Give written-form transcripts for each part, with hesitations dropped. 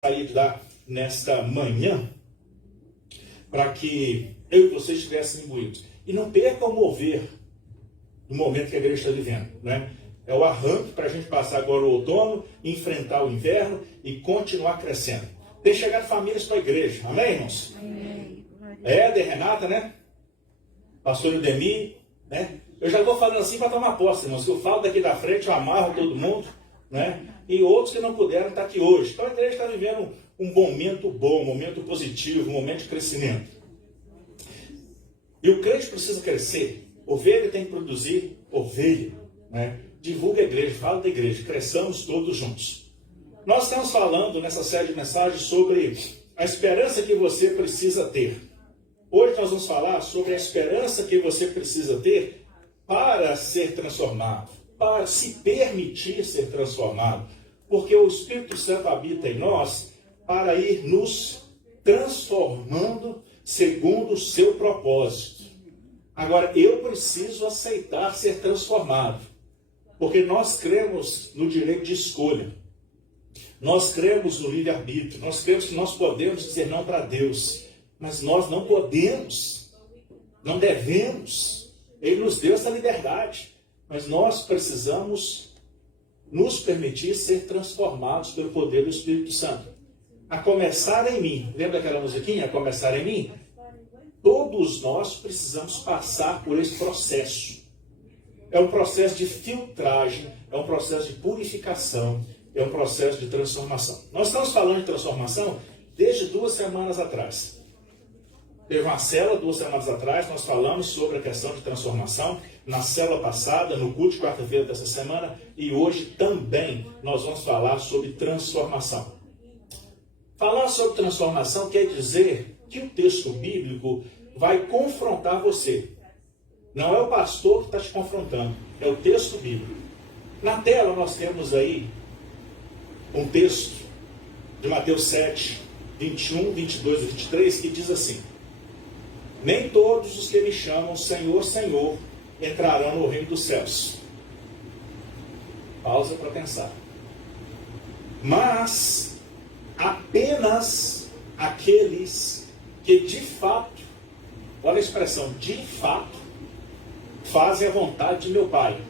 sair lá nesta manhã para que eu e vocês estivessem imbuídos. E não percam o mover do momento que a igreja está vivendo, né? É o arranque para a gente passar agora o outono, enfrentar o inverno e continuar crescendo. Tem chegado famílias para a igreja, amém, irmãos? Amém. De Renata, né? Pastor Udemir, né? Eu já vou falando assim para tomar posse, irmãos, que eu falo daqui da frente, eu amarro todo mundo, né? E outros que não puderam estar aqui hoje. Então a igreja está vivendo um momento bom, um momento positivo, um momento de crescimento. E o crente precisa crescer. Ovelha tem que produzir ovelha, né? Divulga a igreja, fala da igreja, cresçamos todos juntos. Nós estamos falando nessa série de mensagens sobre a esperança que você precisa ter. Hoje nós vamos falar sobre a esperança que você precisa ter para ser transformado, para se permitir ser transformado. Porque o Espírito Santo habita em nós para ir nos transformando segundo o seu propósito. Agora, eu preciso aceitar ser transformado, porque nós cremos no direito de escolha. Nós cremos no livre-arbítrio. Nós cremos que nós podemos dizer não para Deus, mas nós não podemos, não devemos. Ele nos deu essa liberdade, mas nós precisamos nos permitir ser transformados pelo poder do Espírito Santo. A começar em mim. Lembra aquela musiquinha? A começar em mim? Todos nós precisamos passar por esse processo. É um processo de filtragem, é um processo de purificação, é um processo de transformação. Nós estamos falando de transformação desde 2 semanas atrás. Teve uma célula 2 semanas atrás, nós falamos sobre a questão de transformação. Na célula passada, no culto de quarta-feira dessa semana, e hoje também nós vamos falar sobre transformação. Falar sobre transformação quer dizer que o texto bíblico vai confrontar você. Não é o pastor que está te confrontando, é o texto bíblico. Na tela nós temos aí um texto de Mateus 7, 21, 22 e 23, que diz assim: nem todos os que me chamam Senhor, Senhor, entrarão no reino dos céus. Pausa para pensar. Mas apenas aqueles que de fato, olha a expressão, de fato, fazem a vontade de meu Pai.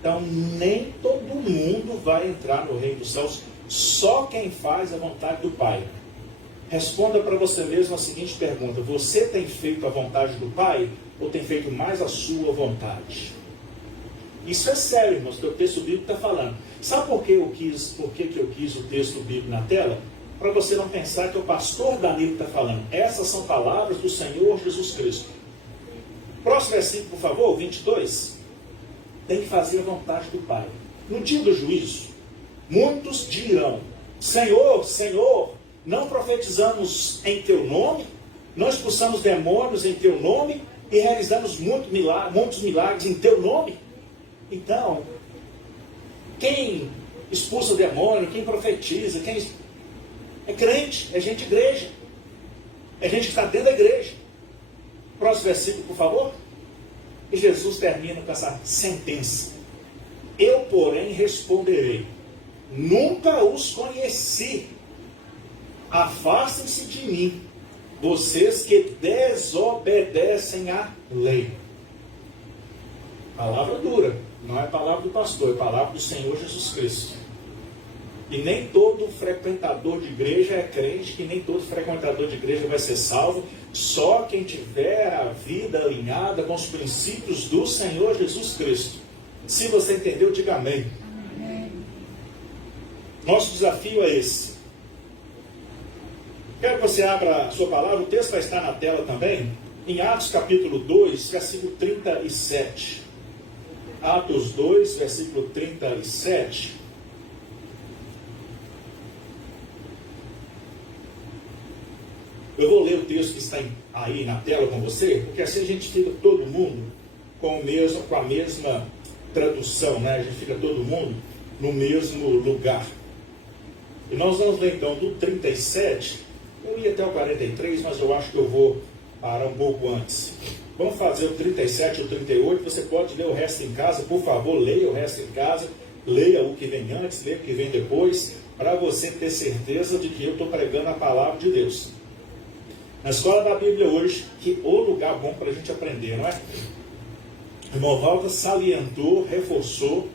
Então, nem todo mundo vai entrar no reino dos céus, só quem faz a vontade do Pai. Responda para você mesmo a seguinte pergunta: você tem feito a vontade do Pai ou tem feito mais a sua vontade? Isso é sério, irmãos, que o texto bíblico está falando. Sabe por que eu quis o texto bíblico na tela? Para você não pensar que o pastor Danilo está falando. Essas são palavras do Senhor Jesus Cristo. Próximo versículo, por favor, 22. Tem que fazer a vontade do Pai. No dia do juízo, muitos dirão: Senhor, Senhor, não profetizamos em teu nome, não expulsamos demônios em teu nome e realizamos muitos milagres em teu nome. Então, quem expulsa o demônio, quem profetiza, quem é crente, é gente de igreja, é gente que está dentro da igreja. Próximo versículo, por favor. E Jesus termina com essa sentença: eu, porém, responderei: nunca os conheci. Afastem-se de mim, vocês que desobedecem à lei. Palavra dura, não é palavra do pastor, é palavra do Senhor Jesus Cristo. E nem todo frequentador de igreja é crente, que nem todo frequentador de igreja vai ser salvo. Só quem tiver a vida alinhada com os princípios do Senhor Jesus Cristo. Se você entendeu, diga amém. Amém. Nosso desafio é esse. Quero que você abra a sua palavra, o texto vai estar na tela também, em Atos capítulo 2, versículo 37. Atos 2, versículo 37. Eu vou ler o texto que está aí na tela com você, porque assim a gente fica todo mundo com a mesma tradução, né? A gente fica todo mundo no mesmo lugar. E nós vamos ler então do 37, eu ia até o 43, mas eu acho que eu vou parar um pouco antes. Vamos fazer o 37 e o 38, você pode ler o resto em casa, por favor, leia o resto em casa, leia o que vem antes, leia o que vem depois, para você ter certeza de que eu estou pregando a palavra de Deus. Na escola da Bíblia hoje, que o lugar bom para a gente aprender, não é? O irmão Walter salientou, reforçou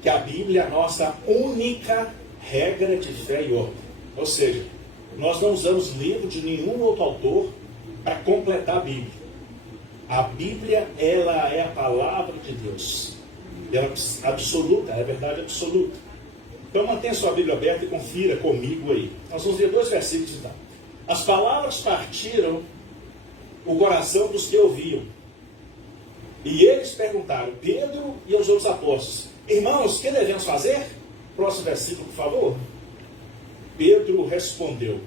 que a Bíblia é a nossa única regra de fé e ordem. Ou seja, nós não usamos livro de nenhum outro autor para completar a Bíblia. A Bíblia, ela é a palavra de Deus. Ela é absoluta, é a verdade absoluta. Então mantenha sua Bíblia aberta e confira comigo aí. Nós vamos ver 2 versículos então. As palavras partiram o coração dos que ouviam. E eles perguntaram, Pedro e aos outros apóstolos, irmãos, o que devemos fazer? Próximo versículo, por favor. Pedro respondeu,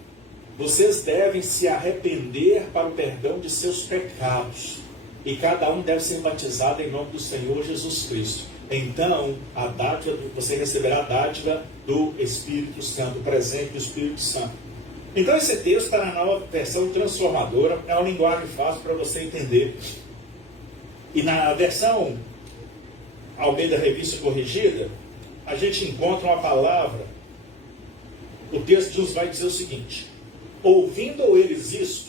vocês devem se arrepender para o perdão de seus pecados, e cada um deve ser batizado em nome do Senhor Jesus Cristo. Então, você receberá a dádiva do Espírito Santo, o presente do Espírito Santo. Então, esse texto está na nova versão transformadora, é uma linguagem fácil para você entender. E na versão Almeida Revista Corrigida, a gente encontra uma palavra, o texto nos vai dizer o seguinte, ouvindo eles isto,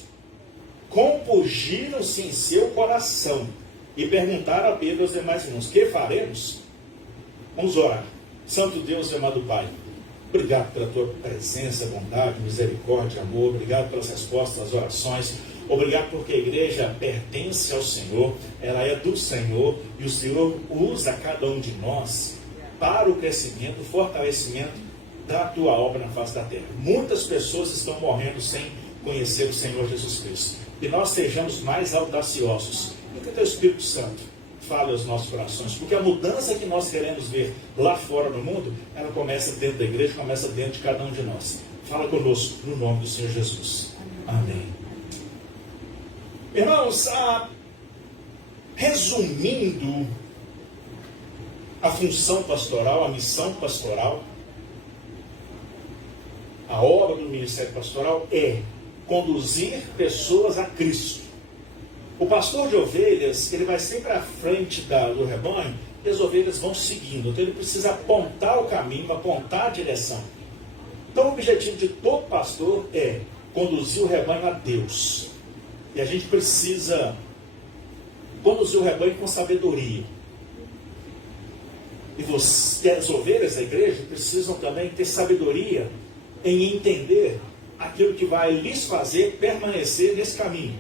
compungiram-se em seu coração e perguntaram a Pedro e aos demais irmãos, que faremos? Vamos orar. Santo Deus e amado Pai, obrigado pela tua presença, bondade, misericórdia, amor, obrigado pelas respostas às orações, obrigado porque a igreja pertence ao Senhor, ela é do Senhor e o Senhor usa cada um de nós para o crescimento, o fortalecimento da tua obra na face da terra. Muitas pessoas estão morrendo sem conhecer o Senhor Jesus Cristo. Que nós sejamos mais audaciosos. E que o teu Espírito Santo fale aos nossos corações. Porque a mudança que nós queremos ver lá fora no mundo, ela começa dentro da igreja, começa dentro de cada um de nós. Fala conosco no nome do Senhor Jesus. Amém. Irmãos, resumindo a função pastoral, a missão pastoral, a obra do ministério pastoral é conduzir pessoas a Cristo. O pastor de ovelhas, ele vai sempre à frente do rebanho e as ovelhas vão seguindo. Então ele precisa apontar o caminho, apontar a direção. Então o objetivo de todo pastor é conduzir o rebanho a Deus. E a gente precisa conduzir o rebanho com sabedoria. E as ovelhas da igreja precisam também ter sabedoria em entender aquilo que vai lhes fazer permanecer nesse caminho.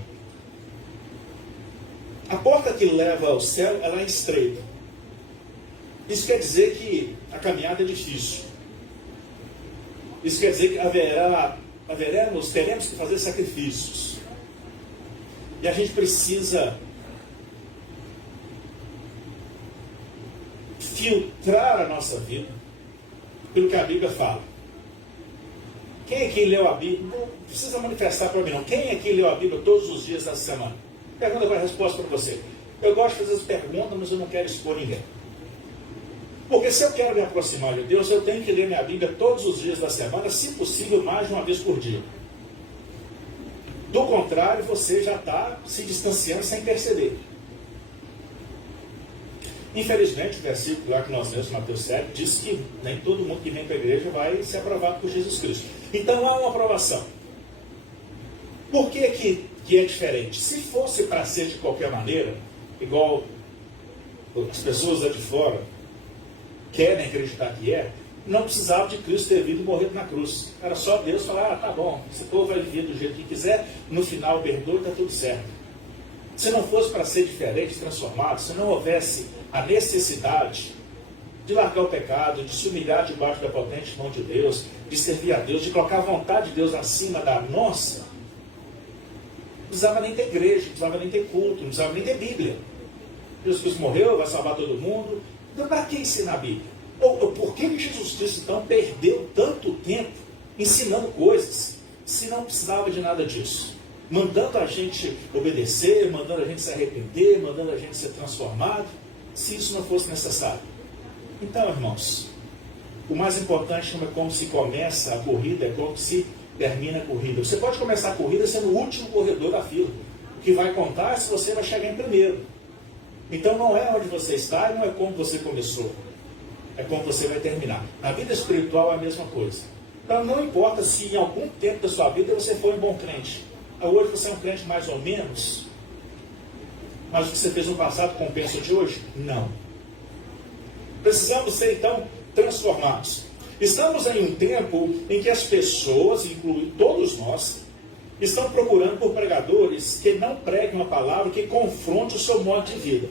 A porta que leva ao céu, ela é estreita. Isso quer dizer que a caminhada é difícil. Isso quer dizer que teremos que fazer sacrifícios. E a gente precisa filtrar a nossa vida pelo que a Bíblia fala. Quem aqui leu a Bíblia? Não precisa manifestar para mim não. Quem aqui leu a Bíblia todos os dias da semana? Pergunta com a resposta para você. Eu gosto de fazer as perguntas, mas eu não quero expor ninguém. Porque se eu quero me aproximar de Deus, eu tenho que ler minha Bíblia todos os dias da semana, se possível mais de uma vez por dia. Do contrário, você já está se distanciando sem perceber. Infelizmente, o versículo lá que nós lemos, Mateus 7, diz que nem todo mundo que vem para a igreja vai ser aprovado por Jesus Cristo. Então há uma aprovação. Por que é diferente? Se fosse para ser de qualquer maneira, igual as pessoas lá de fora querem acreditar que é, não precisava de Cristo ter vindo e morrido na cruz. Era só Deus falar, tá bom, esse povo vai viver do jeito que quiser, no final perdoa e está tudo certo. Se não fosse para ser diferente, transformado, se não houvesse a necessidade de largar o pecado, de se humilhar debaixo da potente mão de Deus, de servir a Deus, de colocar a vontade de Deus acima da nossa, não precisava nem ter igreja, não precisava nem ter culto, não precisava nem ter Bíblia. Jesus Cristo morreu, vai salvar todo mundo. Então, para que ensinar a Bíblia? Ou por que Jesus Cristo, então, perdeu tanto tempo ensinando coisas, se não precisava de nada disso? Mandando a gente obedecer, mandando a gente se arrepender, mandando a gente ser transformado, se isso não fosse necessário. Então, irmãos, o mais importante não é como se começa a corrida, é como se termina a corrida. Você pode começar a corrida sendo o último corredor da fila. O que vai contar é se você vai chegar em primeiro. Então não é onde você está e não é como você começou. é como você vai terminar. Na vida espiritual é a mesma coisa. Então não importa se em algum tempo da sua vida você foi um bom crente. Hoje você é um crente mais ou menos, mas o que você fez no passado compensa o de hoje? Não. Precisamos ser então transformados. Estamos em um tempo em que as pessoas, incluindo todos nós, estão procurando por pregadores que não preguem uma palavra que confronte o seu modo de vida.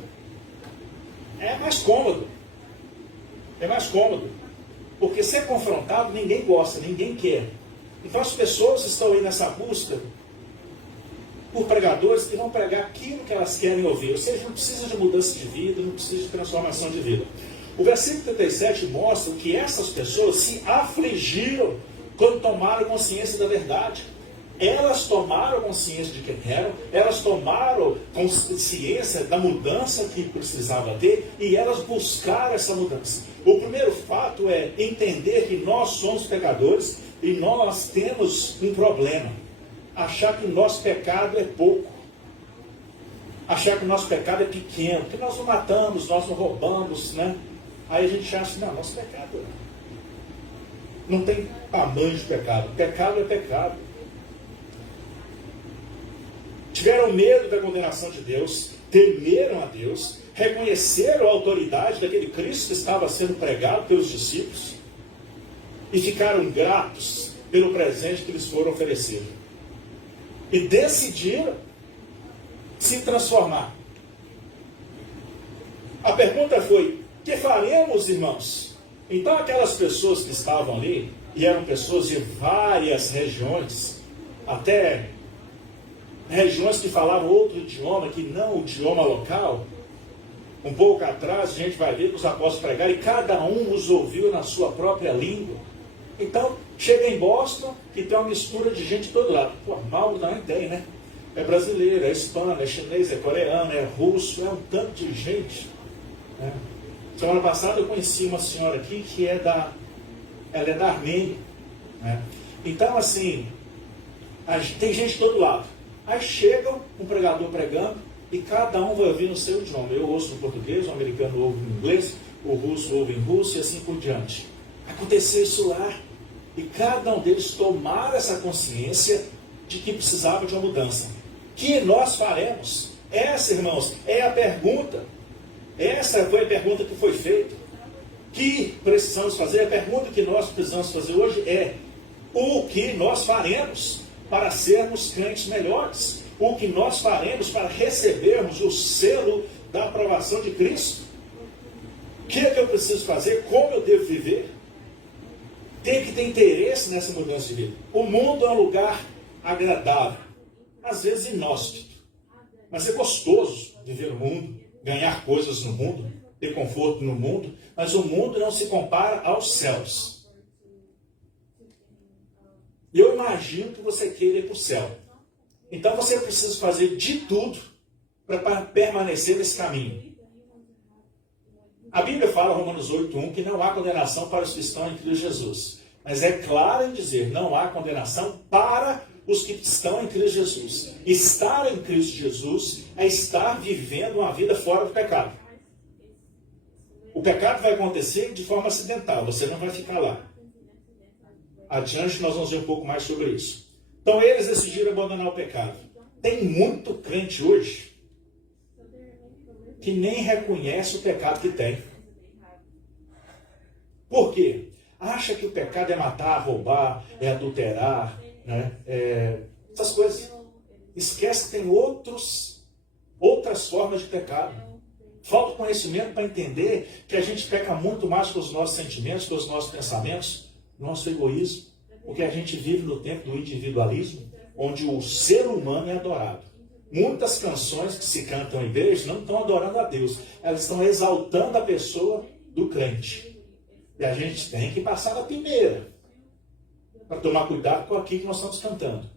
É mais cômodo. É mais cômodo. Porque ser confrontado ninguém gosta, ninguém quer. Então as pessoas estão aí nessa busca por pregadores que vão pregar aquilo que elas querem ouvir. Ou seja, não precisa de mudança de vida, não precisa de transformação de vida. O versículo 37 mostra que essas pessoas se afligiram quando tomaram consciência da verdade. Elas tomaram consciência de quem eram, elas tomaram consciência da mudança que precisava ter e elas buscaram essa mudança. O primeiro fato é entender que nós somos pecadores e nós temos um problema. Achar que o nosso pecado é pouco. Achar que o nosso pecado é pequeno, que nós não matamos, nós não roubamos, né? Aí a gente acha, não, nosso pecado não tem tamanho de pecado. Pecado é pecado. Tiveram medo da condenação de Deus, temeram a Deus, reconheceram a autoridade daquele Cristo que estava sendo pregado pelos discípulos e ficaram gratos pelo presente que lhes foram oferecido. E decidiram se transformar. A pergunta foi: o que faremos, irmãos? Então aquelas pessoas que estavam ali, e eram pessoas de várias regiões, até regiões que falavam outro idioma, que não o idioma local, um pouco atrás a gente vai ver que os apóstolos pregaram e cada um os ouviu na sua própria língua. Então, chega em Boston e tem uma mistura de gente de todo lado. Pô, Mauro também tem, né? É brasileiro, é hispano, é chinês, é coreano, é russo, é um tanto de gente. Né? Semana passada eu conheci uma senhora aqui que ela é da Armênia. Né? Então, assim, tem gente de todo lado. Aí chega um pregador pregando e cada um vai ouvir no seu idioma. Eu ouço no português, o americano ouve no inglês, o russo ouve em russo e assim por diante. Aconteceu isso lá. E cada um deles tomaram essa consciência de que precisava de uma mudança. Que nós faremos? Essa, irmãos, é a pergunta. Essa foi a pergunta que foi feita. Que precisamos fazer? A pergunta que nós precisamos fazer hoje é: o que nós faremos para sermos crentes melhores? O que nós faremos para recebermos o selo da aprovação de Cristo? O que é que eu preciso fazer? Como eu devo viver? Tem que ter interesse nessa mudança de vida. O mundo é um lugar agradável, às vezes inóspito, mas é gostoso viver no mundo, ganhar coisas no mundo, ter conforto no mundo, mas o mundo não se compara aos céus. E eu imagino que você queira ir para o céu. Então você precisa fazer de tudo para permanecer nesse caminho. A Bíblia fala, Romanos 8:1, que não há condenação para os que estão em Cristo Jesus. Mas é claro em dizer, não há condenação para os que estão em Cristo Jesus. Estar em Cristo Jesus é estar vivendo uma vida fora do pecado. O pecado vai acontecer de forma acidental, você não vai ficar lá. Adiante nós vamos ver um pouco mais sobre isso. Então eles decidiram abandonar o pecado. Tem muito crente hoje que nem reconhece o pecado que tem. Por quê? Acha que o pecado é matar, roubar, é adulterar, né? Essas coisas. Esquece que tem outras formas de pecado. Falta conhecimento para entender que a gente peca muito mais com os nossos sentimentos, com os nossos pensamentos, nosso egoísmo, porque a gente vive no tempo do individualismo, onde o ser humano é adorado. Muitas canções que se cantam em igreja não estão adorando a Deus, elas estão exaltando a pessoa do crente. E a gente tem que passar na peneira para tomar cuidado com aquilo que nós estamos cantando.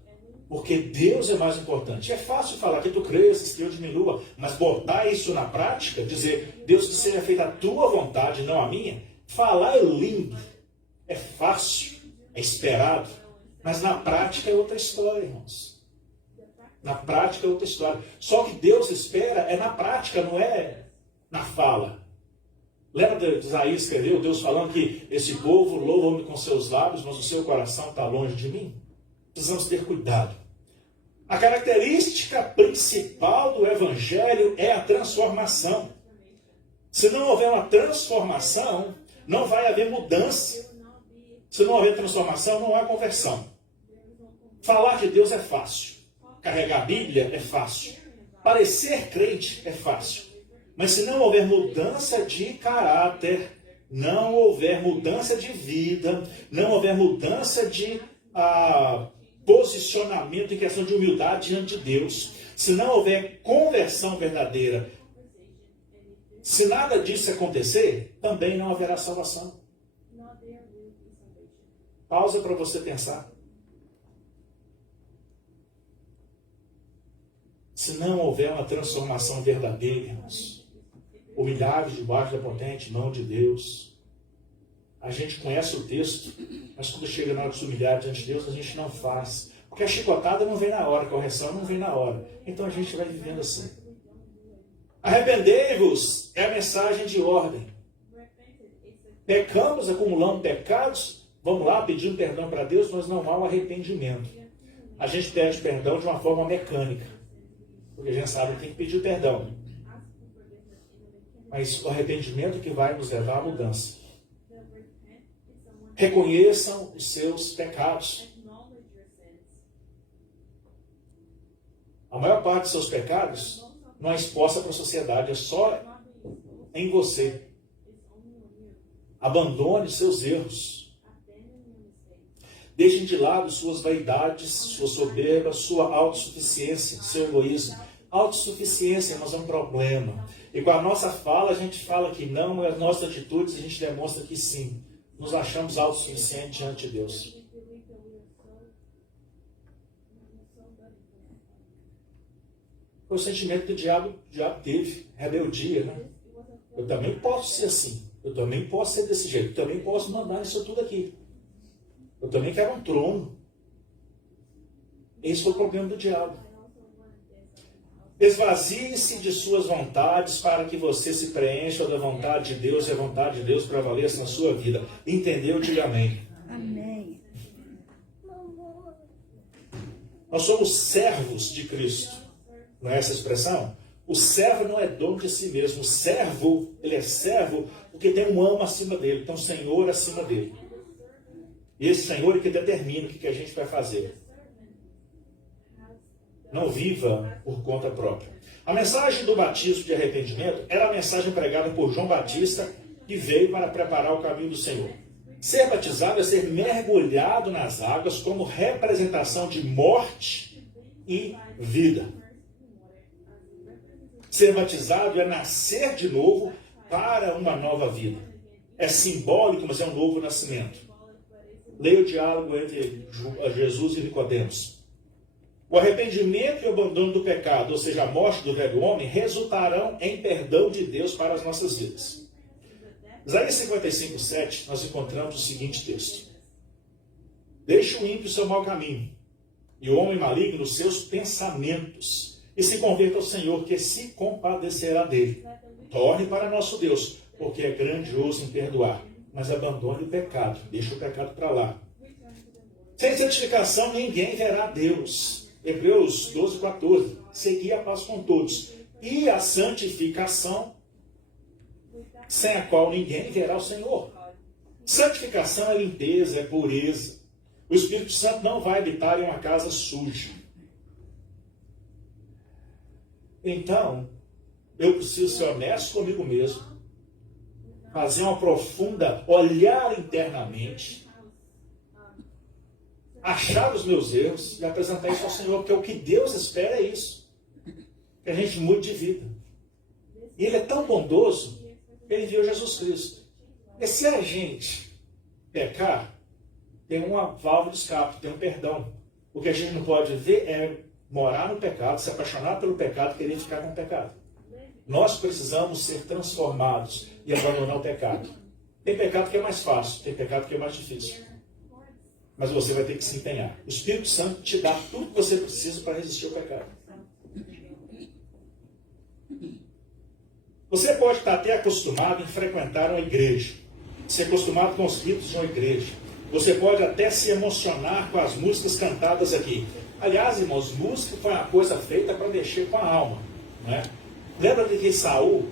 Porque Deus é mais importante. É fácil falar que tu cresças, que eu diminua, mas botar isso na prática, dizer, Deus, que seja feita a tua vontade, não a minha, falar é lindo, é fácil, é esperado, mas na prática é outra história, irmãos. Na prática é outra história. Só que Deus espera é na prática, não é na fala. Lembra de Isaías escreveu, Deus falando que esse povo louva-me com seus lábios, mas o seu coração está longe de mim? Precisamos ter cuidado. A característica principal do Evangelho é a transformação. Se não houver uma transformação, não vai haver mudança. Se não houver transformação, não há conversão. Falar de Deus é fácil. Carregar a Bíblia é fácil. Parecer crente é fácil. Mas se não houver mudança de caráter, não houver mudança de vida, não houver mudança de posicionamento em questão de humildade diante de Deus, se não houver conversão verdadeira, se nada disso acontecer, também não haverá salvação. Pausa para você pensar. Se não houver uma transformação verdadeira, irmãos, humilhados debaixo da potente mão de Deus, a gente conhece o texto, mas quando chega na hora de se humilhar diante de Deus, a gente não faz. Porque a chicotada não vem na hora, a correção não vem na hora. Então a gente vai vivendo assim. Arrependei-vos é a mensagem de ordem. Pecamos, acumulamos pecados, vamos lá pedindo perdão para Deus, mas não há o arrependimento. A gente pede perdão de uma forma mecânica, porque a gente sabe que tem que pedir perdão. Mas o arrependimento que vai nos levar à mudança. Reconheçam os seus pecados. A maior parte dos seus pecados não é exposta para a sociedade, é só em você. Abandone seus erros. Deixem de lado suas vaidades, sua soberba, sua autossuficiência, seu egoísmo. Autossuficiência, mas é um problema. E com a nossa fala, a gente fala que não, mas as nossas atitudes, a gente demonstra que sim. Nos achamos autossuficientes diante de Deus. Foi o sentimento que o diabo teve, rebeldia, né? Eu também posso ser assim. Eu também posso ser desse jeito. Eu também posso mandar isso tudo aqui. Eu também quero um trono. Esse foi o problema do diabo. Esvazie-se de suas vontades para que você se preencha da vontade de Deus e a vontade de Deus prevaleça na sua vida. Entendeu? Diga amém. Amém. Nós somos servos de Cristo. Não é essa a expressão? O servo não é dono de si mesmo. O servo, ele é servo porque tem um amo acima dele, tem um senhor acima dele. E esse senhor é que determina o que a gente vai fazer. Não viva por conta própria. A mensagem do batismo de arrependimento era a mensagem pregada por João Batista, que veio para preparar o caminho do Senhor. Ser batizado é ser mergulhado nas águas como representação de morte e vida. Ser batizado é nascer de novo para uma nova vida. É simbólico, mas é um novo nascimento. Leia o diálogo entre Jesus e Nicodemos. O arrependimento e o abandono do pecado, ou seja, a morte do velho homem, resultarão em perdão de Deus para as nossas vidas. Isaías 55:7, nós encontramos o seguinte texto. Deixe o ímpio seu mau caminho, e o homem maligno os seus pensamentos, e se converta ao Senhor, que se compadecerá dele. Torne para nosso Deus, porque é grandioso em perdoar, mas abandone o pecado, deixe o pecado para lá. Sem santificação ninguém verá Deus. Hebreus 12:14. Segui a paz com todos. E a santificação, sem a qual ninguém verá o Senhor. Santificação é limpeza, é pureza. O Espírito Santo não vai habitar em uma casa suja. Então, eu preciso ser honesto comigo mesmo. Fazer uma profunda, olhar internamente, achar os meus erros e apresentar isso ao Senhor, porque o que Deus espera é isso, que a gente mude de vida. E Ele é tão bondoso, Ele enviou Jesus Cristo. E se a gente pecar, tem uma válvula de escape, tem um perdão. O que a gente não pode ver é morar no pecado, se apaixonar pelo pecado, querer ficar com o pecado. Nós precisamos ser transformados e abandonar o pecado. Tem pecado que é mais fácil, tem pecado que é mais difícil. Mas você vai ter que se empenhar. O Espírito Santo te dá tudo que você precisa para resistir ao pecado. Você pode estar até acostumado em frequentar uma igreja, ser acostumado com os ritos de uma igreja. Você pode até se emocionar com as músicas cantadas aqui. Aliás, irmãos, música foi uma coisa feita para mexer com a alma, né? Lembra de que Saul,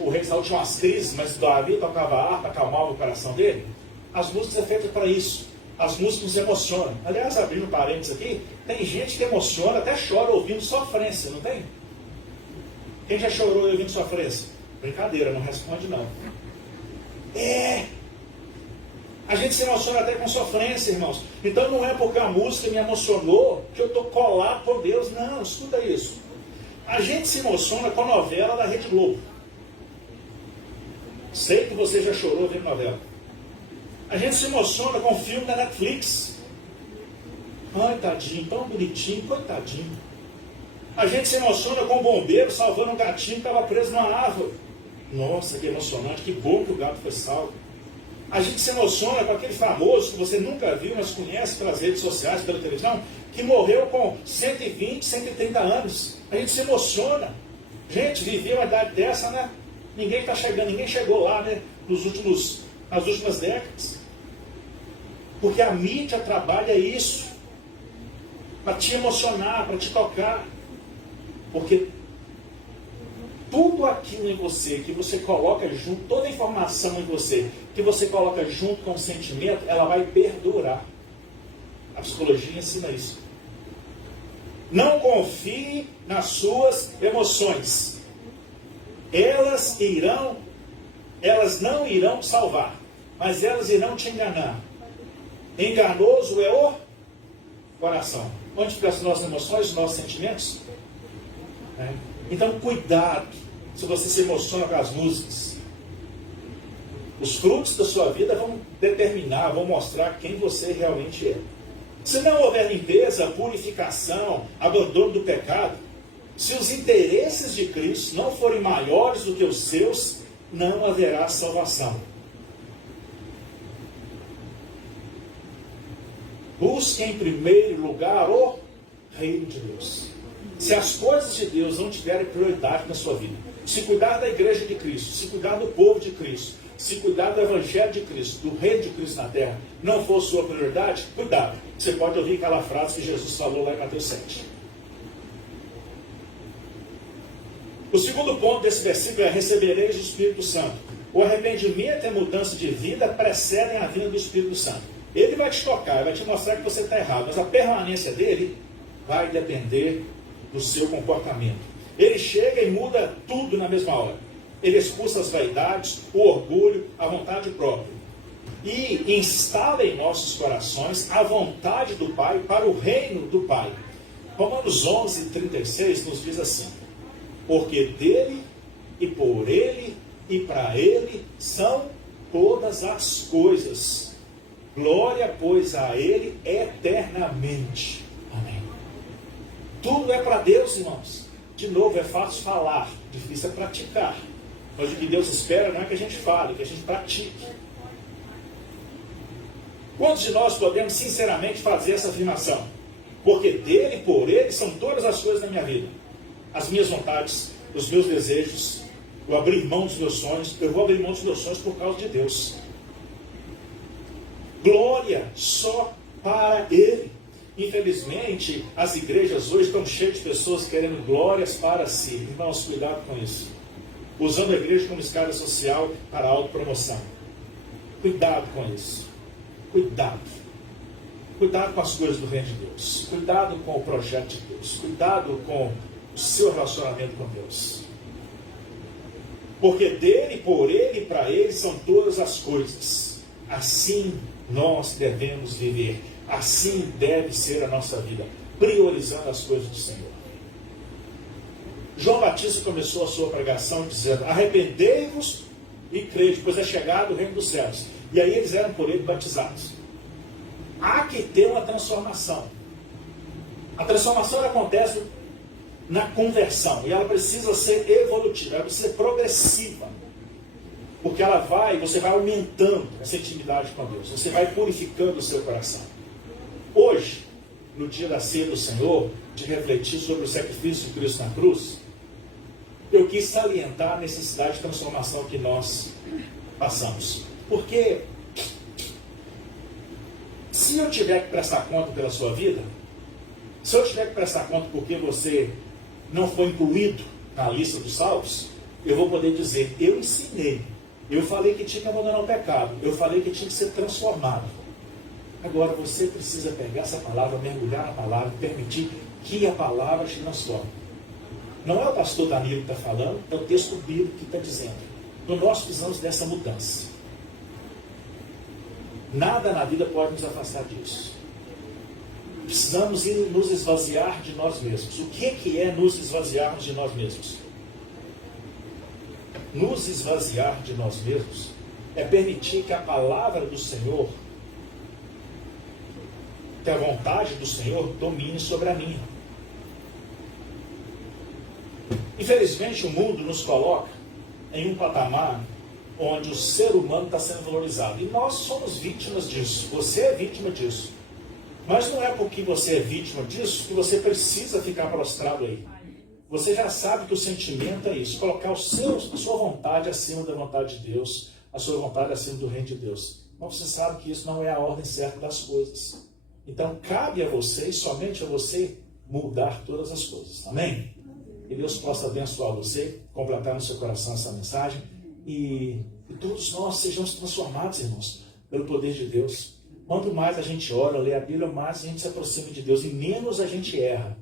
o rei Saul tinha umas crises, mas Davi tocava a harpa, acalmava o coração dele? As músicas são feitas para isso. As músicas nos emocionam. Aliás, abrindo parênteses aqui, tem gente que emociona, até chora ouvindo sofrência, não tem? Quem já chorou ouvindo sofrência? Brincadeira, não responde não. A gente se emociona até com sofrência, irmãos. Então não é porque a música me emocionou que eu estou colado com Deus. Não, escuta isso. A gente se emociona com a novela da Rede Globo. Sei que você já chorou ouvindo novela. A gente se emociona com o filme da Netflix. Ai, tadinho, tão bonitinho, coitadinho. A gente se emociona com o bombeiro salvando um gatinho que estava preso numa árvore. Nossa, que emocionante, que bom que o gato foi salvo. A gente se emociona com aquele famoso que você nunca viu, mas conhece pelas redes sociais, pela televisão, que morreu com 120, 130 anos. A gente se emociona. Gente, viver uma idade dessa, né? Ninguém está chegando, ninguém chegou lá, né? Nas últimas décadas. Porque a mídia trabalha isso. Para te emocionar, para te tocar. Porque tudo aquilo em você que você coloca junto, toda a informação em você que você coloca junto com o sentimento, ela vai perdurar. A psicologia ensina isso. Não confie nas suas emoções. Elas não irão salvar, mas elas irão te enganar. Enganoso é o coração. Onde ficam as nossas emoções, os nossos sentimentos? Então, cuidado se você se emociona com as músicas. Os frutos da sua vida vão determinar, vão mostrar quem você realmente é. Se não houver limpeza, purificação, abandono do pecado, se os interesses de Cristo não forem maiores do que os seus, não haverá salvação. Busque em primeiro lugar o reino de Deus. Se as coisas de Deus não tiverem prioridade na sua vida, se cuidar da igreja de Cristo, se cuidar do povo de Cristo, se cuidar do evangelho de Cristo, do reino de Cristo na terra, não for sua prioridade, cuidado. Você pode ouvir aquela frase que Jesus falou lá em Mateus 7. O segundo ponto desse versículo é: recebereis o Espírito Santo. O arrependimento e a mudança de vida precedem a vinda do Espírito Santo. Ele vai te tocar, vai te mostrar que você está errado, mas a permanência dele vai depender do seu comportamento. Ele chega e muda tudo na mesma hora. Ele expulsa as vaidades, o orgulho, a vontade própria. E instala em nossos corações a vontade do Pai para o reino do Pai. Romanos 11:36 nos diz assim: porque dele, e por ele, e para ele são todas as coisas. Glória, pois, a ele eternamente. Amém. Tudo é para Deus, irmãos. De novo, é fácil falar, difícil é praticar. Mas o que Deus espera não é que a gente fale, que a gente pratique. Quantos de nós podemos sinceramente fazer essa afirmação? Porque dele e por ele são todas as coisas da minha vida. As minhas vontades, os meus desejos, eu abrir mão dos meus sonhos, eu vou abrir mão dos meus sonhos por causa de Deus. Glória só para ele. Infelizmente, as igrejas hoje estão cheias de pessoas querendo glórias para si. Irmãos, cuidado com isso. Usando a igreja como escada social para a autopromoção. Cuidado com isso. Cuidado. Cuidado com as coisas do reino de Deus. Cuidado com o projeto de Deus. Cuidado com o seu relacionamento com Deus. Porque dele, por ele e para ele são todas as coisas. Assim nós devemos viver. Assim deve ser a nossa vida. Priorizando as coisas do Senhor. João Batista começou a sua pregação dizendo: arrependei-vos e crede, pois é chegado o reino dos céus. E aí eles eram por ele batizados. Há que ter uma transformação. A transformação acontece na conversão. E ela precisa ser evolutiva, ela precisa ser progressiva. Porque você vai aumentando essa intimidade com Deus. Você vai purificando o seu coração. Hoje, no dia da ceia do Senhor, de refletir sobre o sacrifício de Cristo na cruz, eu quis salientar a necessidade de transformação que nós passamos. Porque se eu tiver que prestar conta pela sua vida, se eu tiver que prestar conta porque você não foi incluído na lista dos salvos, eu vou poder dizer, eu ensinei, eu falei que tinha que abandonar o pecado, eu falei que tinha que ser transformado. Agora você precisa pegar essa palavra, mergulhar na palavra e permitir que a palavra te transforme. Não é o pastor Danilo que está falando, é o texto bíblico que está dizendo. Então nós precisamos dessa mudança. Nada na vida pode nos afastar disso. Precisamos nos esvaziar de nós mesmos. O que é nos esvaziarmos de nós mesmos? Nos esvaziar de nós mesmos é permitir que a palavra do Senhor, que a vontade do Senhor domine sobre a minha. Infelizmente o mundo nos coloca em um patamar onde o ser humano está sendo valorizado. E nós somos vítimas disso. Você é vítima disso. Mas não é porque você é vítima disso que você precisa ficar prostrado aí. Você já sabe que o sentimento é isso. Colocar a sua vontade acima da vontade de Deus. A sua vontade acima do reino de Deus. Mas você sabe que isso não é a ordem certa das coisas. Então cabe a você e somente a você mudar todas as coisas. Amém? Que Deus possa abençoar você, completar no seu coração essa mensagem e todos nós sejamos transformados, irmãos, pelo poder de Deus. Quanto mais a gente ora, lê a Bíblia, mais a gente se aproxima de Deus e menos a gente erra.